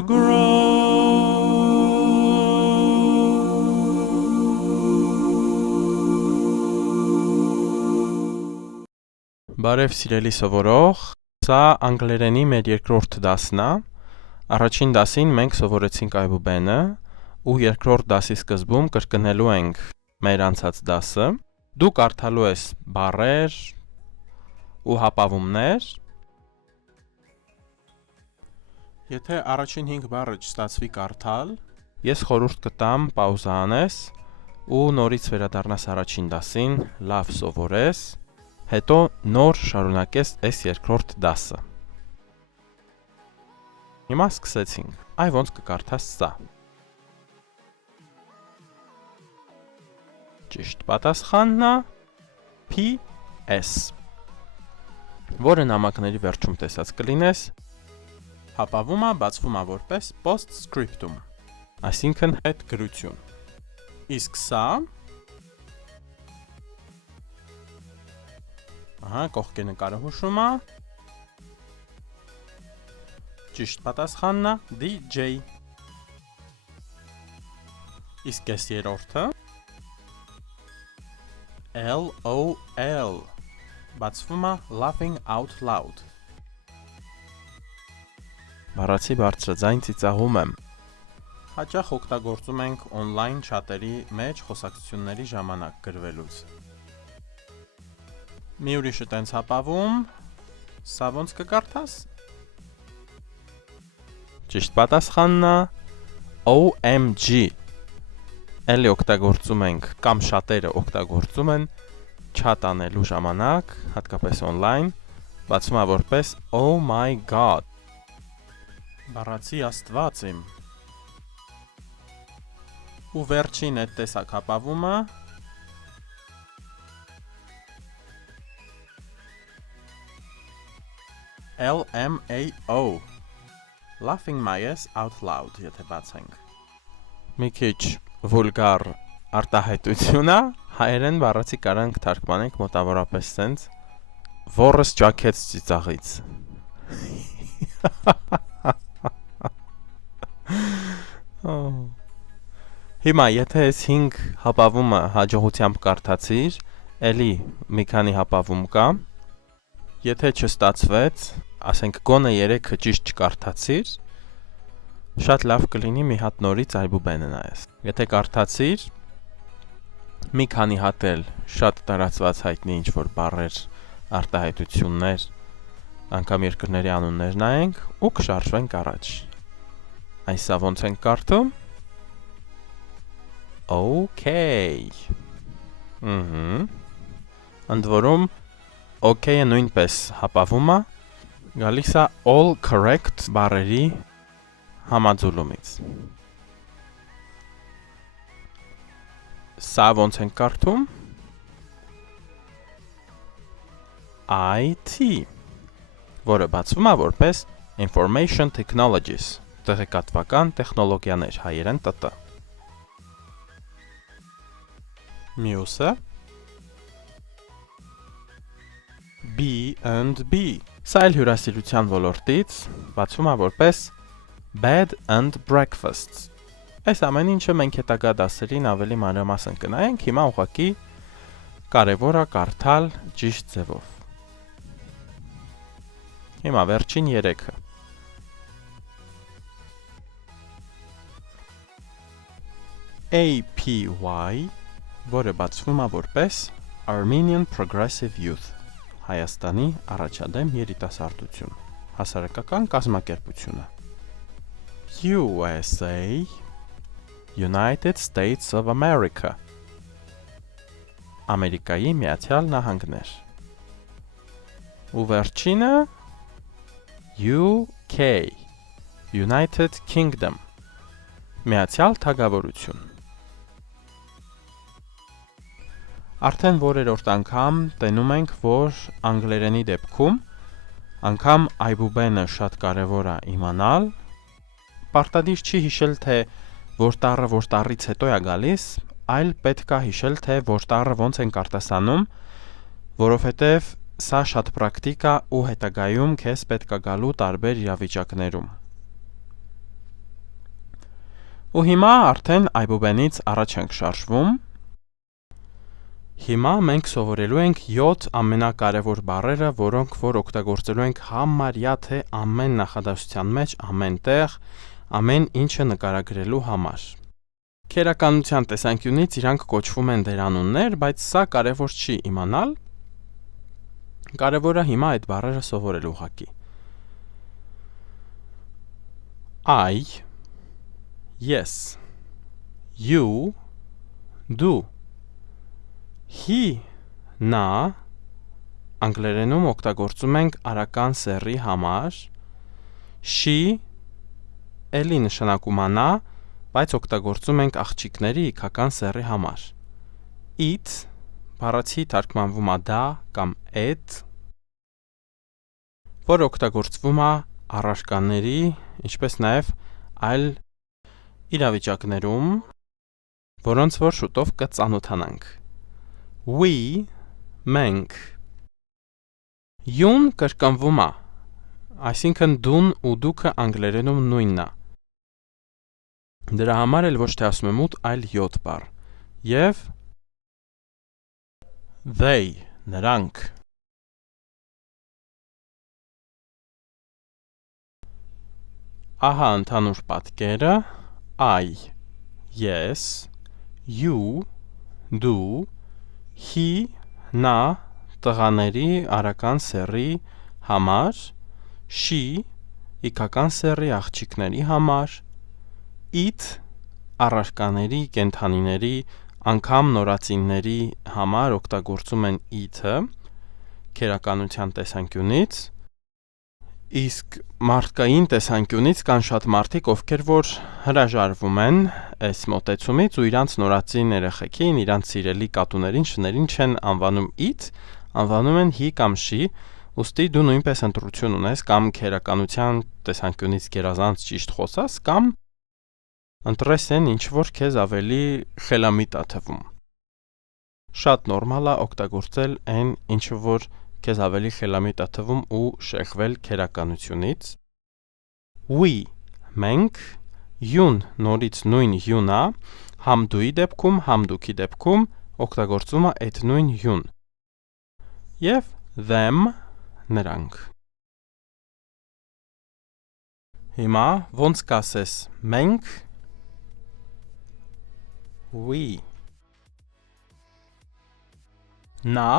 the ground. Բարև սիրելի սովորող, սա անգլերենի մեր երկրորդ դասն է։ Առաջին դասին մենք սովորեցինք այբուբենը ու երկրորդ դասի սկզբում կրկնելու ենք մեր անցած դասը։ Դու կարդալու ես բառեր ու հապավումներ։ Եթե առաջին 5 բառը չստացվի կարդալ, ես խորհուրդ կտամ պաուզա անես ու նորից վերադառնաս առաջին դասին, լավ սովորես, հետո նոր շարունակես այս երկրորդ դասը։ Հիմա սկսեցինք։ Այ ոնց կկարդաս սա։ Ճիշտ պատասխանն է PS, որը նամակների վերջում տեսած կլինես, հապավումը բացվում է որպես postscriptum, այսինքն հետգրություն։ Իսկ սա կողքի նկարը հուշում է, ճիշտ պատասխանն է DJ։ Իսկ այս երրորդը LOL, բացվում է laughing out loud։ Բառացի բարձրաձայն ծիծաղում եմ։ Հաճախ օգտագործում ենք on-line չաթերի մեջ խոսակցությունների ժամանակ գրվելուց։ Մի ուրիշը տենց հապավում, սա ոնց կկարդաս։ Ճիշտ պատասխանն է OMG։ Էլի օգտագործում ենք կամ շատերը օգտագործում են չաթ անելու ժամանակ, հատկապես on-line, բացվում է որպես Oh my god։ Բառացի աստված իմ։ Ու վերջին այդ տեսակ հապավումը LMAO, laughing my ass out loud, եթե բացենք։ Մի քիչ վուլգար արտահայտություն է, հայերեն բառացի կարանք թարգմանենք մոտավորապես սենց Որս ջաքեց ծիծաղից։ Հիմա եթե այս 5 հապավումը հաջողությամբ կարդացիր, էլի մի քանի հապավում կա։ Եթե չստացվեց, ասենք գոնե 3-ը ճիշտ չկարդացիր, շատ լավ կլինի մի հատ նորից այբուբենը նայես։ Եթե կարդացիր, մի քանի հատ էլ շատ տարածված հայտնի ինչ-որ բառեր, արտահայտություններ, անգամ երկրների անուններ նայենք ու կշարժվենք առաջ։ Այսա ոնց ենք կարդում։ Okay։ Ընդ որում OK-ը նույնպես հապավում է, գալիս է all correct բառերի համաձուլումից։ Սա ոնց ենք կարդում։ IT, որը բացվում է որպես Information Technologies, տեղեկատվական տեխնոլոգիաներ, հայերեն ՏՏ։ Մյուսը B&B, սա էլ հյուրասիրության ոլորտից, բացվում է որպես Bed and Breakfast։ Այս ամեն ինչը մենք հետագա դասերին ավելի մանրամասն կնայենք, հիմա ուղղակի կարևոր է կարդալ ճիշտ ձևով։ Հիմա վերջին 3-ը։ APY, որը բացվում է որպես Armenian Progressive Youth, Հայաստանի առաջադեմ երիտասարդություն, հասարակական կազմակերպությունը։ USA, United States of America, Ամերիկայի Միացյալ Նահանգներ։ Ու վերջինը UK, United Kingdom, Միացյալ Թագավորություն։ Արդեն որերորդ անգամ տենում ենք, որ անգլերենի դեպքում անգամ այբուբենը շատ կարևոր է իմանալ, պարտադիր չի հիշել, թե որ տառից հետո է գալիս, այլ պետք է հիշել, թե որ տառը ոնց ենք արտասանում, որովհետև սա շատ պրակտիկ է ու հետագայում քեզ պետք է գալու տարբեր իրավիճակներում։ Ու հիմա արդեն այբուբենից առաջ ենք շարժվում։ Հիմա մենք սովորելու ենք 7 ամենակարևոր բառերը, որոնք որ օգտագործելու ենք համարյա թե ամեն նախադասության մեջ, ամեն տեղ, ամեն ինչը նկարագրելու համար։ Քերականության տեսանկյունից իրանք կոչվում են դերանուններ, բայց սա կարևոր չի իմանալ։ Կարևորը հիմա այդ բառերը սովորել ուղղակի։ I, yes, you, do, he, նա, անգլերենում օգտագործում ենք արական սեռի համար, she, էլի նշանակում նա, բայց օգտագործում ենք աղջիկների իքական սեռի համար, it, բառացի թարգմանվում դա կամ այդ, որ օգտագործվում առարկաների, ինչպես նաև այլ իրավիճակներում, որոնց որ շուտով կծանոթանանք։ We, մենք, յուն կրկնվում այսինքն դուն ու դուքը անգլերենում նույնն դրա համար էլ ոչ թե ասում եմ 8, այլ 7 բառ, և they, նրանք, ահա ընդհանուր պատկերը, I, yes, you, do, he, նա, տղաների արական սեռի համար, she, իքական սեռի աղջիկների համար, it, առարկաների, կենդանիների, անգամ նորածինների համար օգտագործում են it-ը, քերականության տեսանկյունից, իսկ մարդկային տեսանկյունից կան շատ մարդիկ, ովքեր որ հրաժարվում են այս մոտեցումից ու իրանց նորածին երեխեքին, իրանց սիրելի կատուներին, շներին չեն անվանում it, անվանում են he կամ she, ուստի դու նույնպես ընտրություն ունես կամ քերականության տեսանկյունից գերազանց ճիշտ խոսաս, կամ ընտրես են ինչ որ քեզ ավելի խելամիտ թվում։ Շատ նորմալ է օգտագործել այն ինչ որ քեզ ավելի խելամիտ թվում ու շեղվել քերականությունից։ We, մենք, յուն նորից նույն յունա, համ դուի դեպքում, համ դուքի դեպքում օգտագործում է այդ նույն յուն։ Եվ them, նրանք։ Հիմա ոնց կասես մենք, we, նա,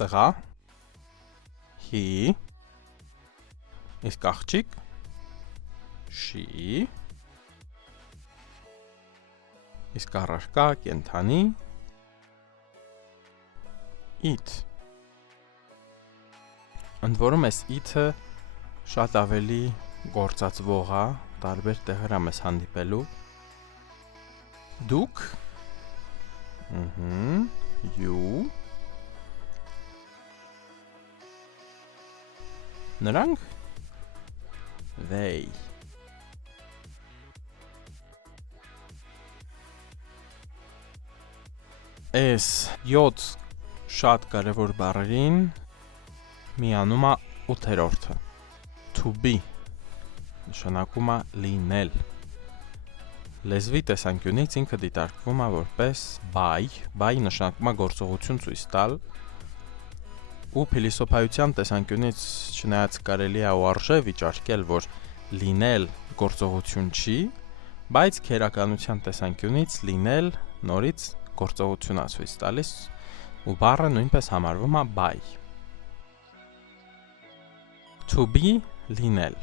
տղա, he, իսկ աղջիկ, she, իսկ առարկա, կենդանի, it։ Ընդ որում այս it-ը շատ ավելի գործածվող է, տարբեր տեղեր եմ հանդիպելու։ Դուք, you, նրանք, they։ Այս 7 շատ կարևոր բառերին միանում է 8-րդը, to be, նշանակում է լինել։ Լեզվի տեսանկյունից ինքը դիտարկվում է որպես by նշանակում է գործողություն ցույց տալ, ու փիլիսոփայության տեսանկյունից չնայած կարելի է ու արժե վիճարկել, որ լինել գործողություն չի, բայց քերականության տեսանկյունից լինել նորից գործողություն է ցույց տալիս, ու բառը նույնպես համարվում է by։ To be, լինել։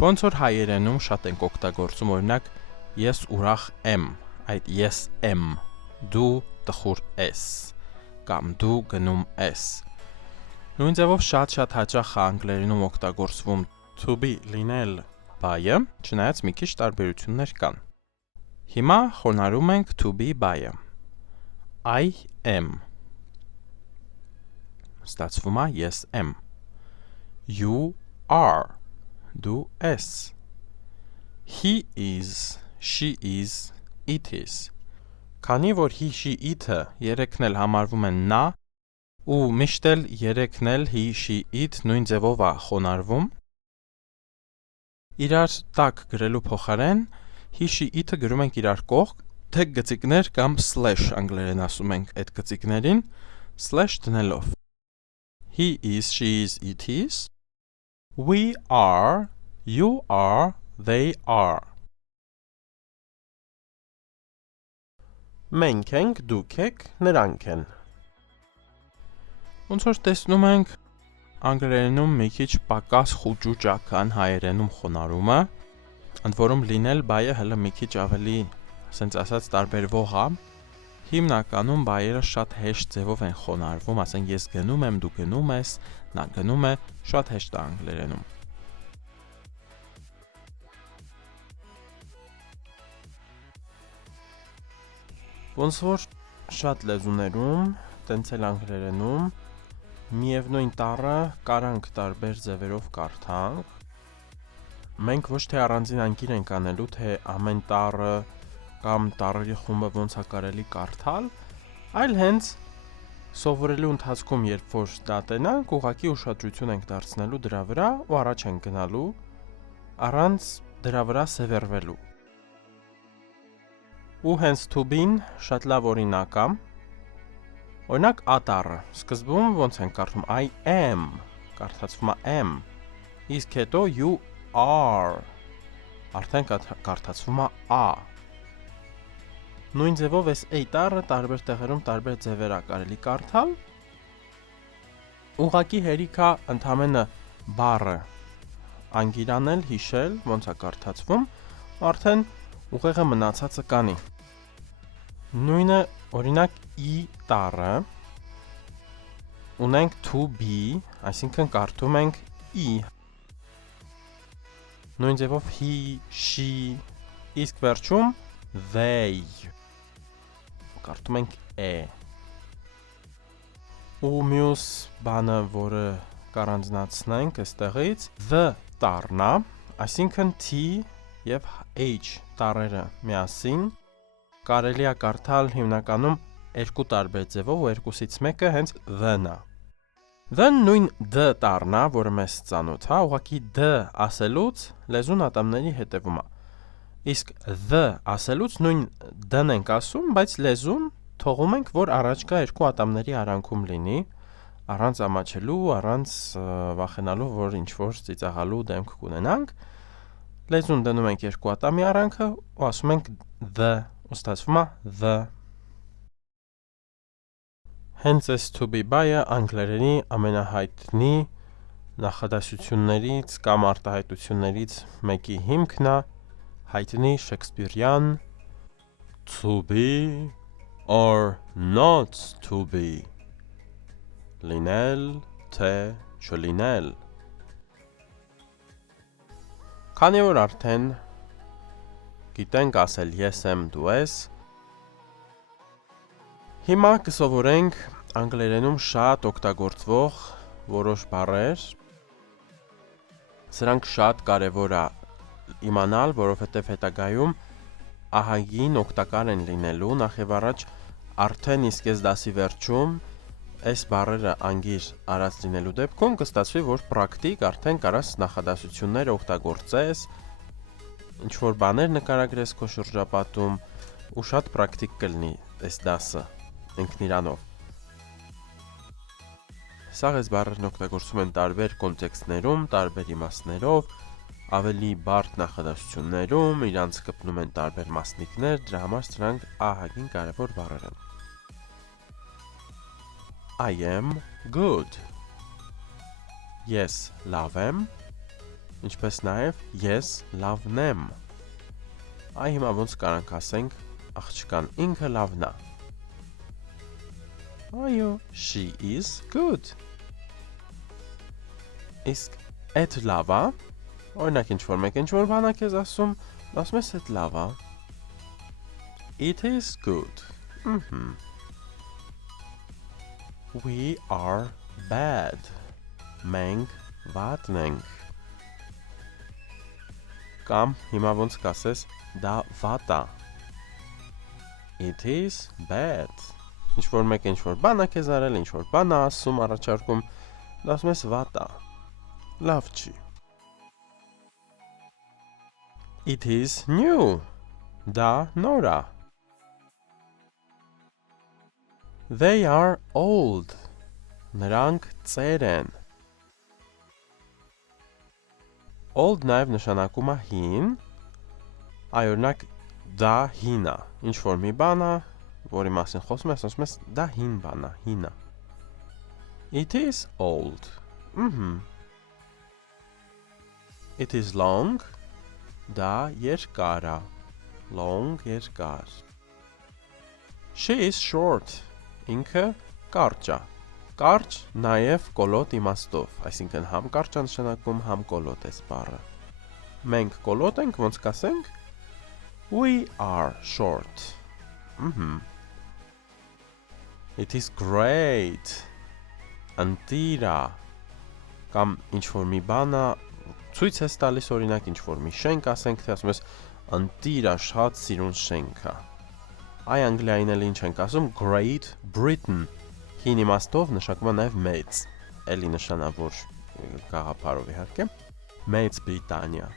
Ոնց որ հայերենում շատ ենք օգտագործում, օրինակ ես ուրախ եմ, այդ ես եմ, դու տխուր ես, կամ դու գնում ես։ Նույն ձևով շատ հաճախ անգլերենում օգտագործվում to be, լինել by-ը, չնայած մի քիչ տարբերություններ կան։ Հիմա խոնարհում ենք to be by-ը։ I am, ստացվում է ես եմ։ You are, դու ես։ He is, she is, it is։ Քանի որ he, she, it-ը երեքն էլ համարվում են նա, ու միշտ էլ երեքն էլ he, she, it նույն ձևով է խոնարհվում, իրար տակ գրելու փոխարեն He, she, it-ը գրում ենք իրար կողք, թե գծիկներ կամ slash անգլերեն ասում ենք այդ գծիկներին, slash դնելով։ He is, she is, it is. We are, you are, they are. Մենք ենք, դուք եք, նրանք են։ Ոնց որ տեսնում ենք, անգլերենում մի քիչ պակաս խուճուճ է, քան հայերենում խոնարհումը, ընդ որում լինել բայը հələ մի քիչ ավելի, ասենց ասած, տարբերվող է։ Հիմնականում բայերը շատ հեշտ ձևով են խոնարհվում, ասենք ես գնում եմ, դու գնում ես, նա գնում է, շատ հեշտ է անգլերենում։ Ոնց որ շատ լեզուներում, տենց էլ անգլերենում, միևնույն տառը կարանք տարբեր ձևերով կարդանք։ Մենք ոչ թե առանձին անկիր ենք անելու, թե ամեն տառը կամ տառերի խումբը ոնց է կարելի կարդալ, այլ հենց սովորելու ընթացքում, երբ որ դա տենանք, ուղղակի ուշադրություն ենք դարձնելու դրա վրա ու առաջ ենք գնալու, առանց դրա վրա սևեռվելու։ Ու հենց to be-ն շատ լավ օրինակ է։ Օրինակ a տառը, սկզբում ոնց ենք կարդում I am, կարդացվում է am, իսկ հետո you are, արդեն կարդացվում է a։ Նույն ձևով էս a տառը տարբեր տեղերում տարբեր ձևեր է կարելի կարդալ։ Ուղղակի հերիք է ընդամենը բառը անգիրանել, հիշել, ոնց է կարդացվում, արդեն ուղեղը մնացածը կանի։ Նույնը օրինակ i տառը ունենք to be, այսինքն կարդում ենք i։ Նույն ձևով he, she, իսկ վերջում they, կարդում ենք e։ Ու մյուս բանը, որը կառանձնացնենք այստեղից, the տառն է, այսինքն t եւ h տառերը միասին կարելի է կարդալ հիմնականում երկու տարբեր ձևով ու երկուսից մեկը հենց the-ն է։ The-ն նույն d տառն է, որը մեզ ծանոթ է, ուղղակի d ասելուց լեզուն ատամների հետևում է։ Իսկ the ասելուց նույն d-ն ենք ասում, բայց լեզուն թողում ենք, որ առաջ կա երկու ատամների արանքում լինի, առանց ամաչելու, առանց վախենալու, որ ինչ-որ ծիծաղալու դեմք կունենանք։ Լեզուն դնում ենք երկու ատամի արանքը ու ասում ենք the, ու ստացվում է the։ Հենց այս to be բայը անգլերենի ամենահայտնի նախադասություններից կամ արտահայտություններից մեկի հիմքն է, հայտնի շեքսպիրյան to be or not to be, լինել, թե չլինել։ Քանի որ արդեն գիտենք ասել ես եմ, դու ես, հիմա կսովորենք անգլերենում շատ օգտագործվող որոշ բառեր։ Սրանք շատ կարևոր է իմանալ, որովհետև հետագայում ահագին օգտակար են լինելու, նախ եւ առաջ արդեն իսկ այս դասի վերջում այս բառերը անգիր արած լինելու դեպքում կստացվի, որ պրակտիկ արդեն կարաս նախադասություններ օգտագործես, ինչ որ բաներ նկարագրես քո շրջապատում ու շատ պրակտիկ կլինի այս դասը ինքն իրանով։ Սաղ այս բառերն օգտագործում են տարբեր կոնտեքստներում, տարբեր իմաստներով, ավելի բարդ նախադասություններում, իրանց կպնում են տարբեր մասնիկներ, դրա համար սրանք ահագին կարևոր բառեր են։ I am good. Ես լավ եմ, ինչպես նաև ես լավն եմ։ Այ հիմա ոնց կարանք ասենք աղջկան ինքը լավն է։ Այո, she is good. Իսկ այդ լավ է, օրինակ ինչ-որ մեկ ինչ-որ բան է քեզ ասում, ասում ես այդ լավ է։ It is good. We are bad. Մենք վատն ենք։ Կամ հիմա ոնց կասես, դա վատ է։ It is bad. Ինչ-որ մեկ ինչ-որ բան է քեզ արել, ինչ-որ բան է ասում առաջարկում, դա ասում ես վատ է։ Լավ չի։ It is new. Դա նոր է։ They are old. Նրանք ծեր են։ Old նաև նշանակում է հին, այ օրինակ դա հին է, ինչ որ մի բան է, որի մասին խոսում ես, ասում ես դա հին բան է, հին է։ It is old. It is long. Դա երկար է, long երկար։ She is short. Ինքը կարճ է։ Կարճ նաև կոլոտ իմաստով, այսինքն համ կարճ է նշանակում, համ կոլոտ է բառը։ Մենք կոլոտ ենք, ոնց կասենք? We are short. It is great. Ընտիր է, կամ ինչ-որ մի բան է, ցույց ես տալիս օրինակ ինչ-որ մի շենք ասենք, թե ասում ես ընտիր է, շատ սիրուն շենք է։ Այ անգլիային էլ ինչ ենք ասում, Great Britain։ Հին իմաստով նշանակում է նաև մեծ, էլի նշանավոր գաղափարով իհարկե, Մեծ Բրիտանիա։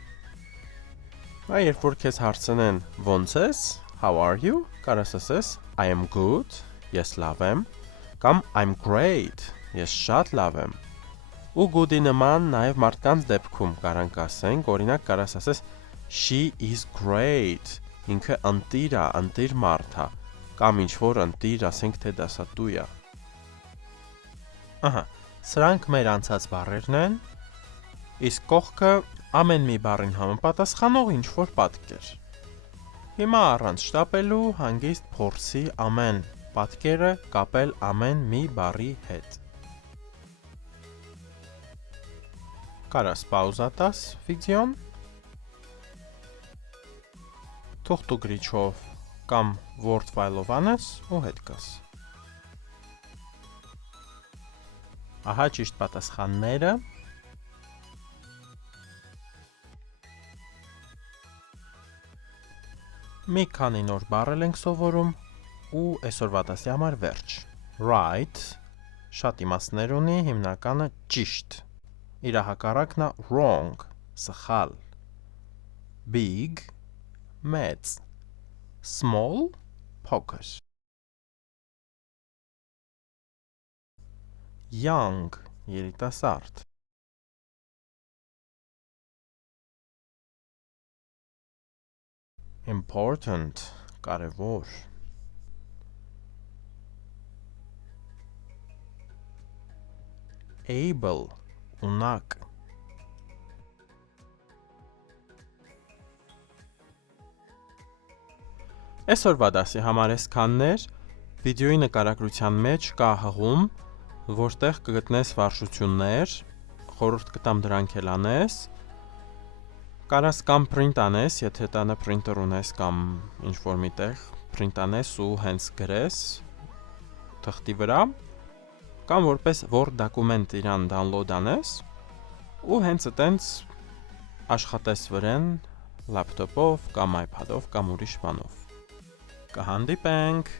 Այ երբ որ քեզ հարցնեն ոնց ես, how are you, կարաս ասես I am good, ես լավ եմ, կամ I'm great, ես շատ լավ եմ։ Ու good-ի նման նաև մարդկանց դեպքում կարանք ասենք, օրինակ կարաս ասես she is great, ինքը ընտիր է, ընտիր մարդ է, կամ ինչ որ ընտիր, ասենք թե դասատու է։ Ահա, սրանք մեր անցած բառերն են, իսկ կողքը ամեն մի բառին համապատասխանող ինչ որ պատկեր։ Հիմա առանց շտապելու հանգիստ փորձի ամեն պատկերը կապել ամեն մի բառի հետ։ Կարաս պաուզա տաս վիդեոն, թուղթ ու գրիչով կամ Word file-ով անես ու հետ կաս։ Ահա ճիշտ պատասխանները։ Մի քանի նոր բառեր ենք սովորում ու այսօրվա դասի համար վերջ։ Right, շատ իմաստներ ունի, հիմնականը ճիշտ։ Իր հակառակն է wrong, սխալ։ Big, մեծ։ Small, փոքր։ Young, երիտասարդ։ Important, կարևոր։ Able, ունակ։ Այսօրվա դասի համար այսքանն էր, վիդեոյի նկարագրության մեջ կա հղում, որտեղ կգտնես վարժություններ, խորհուրդ կտամ դրանք էլ անես, կարաս կամ print անես, եթե տանը printer ունես կամ ինչ-որ միտեղ print անես ու հենց գրես թղթի վրա, կամ որպես Word դոկումենտ իրան download անես ու հենց այտենց աշխատես վրան լապտոպով կամ iPad-ով կամ ուրիշ բանով։ Կհանդիպենք։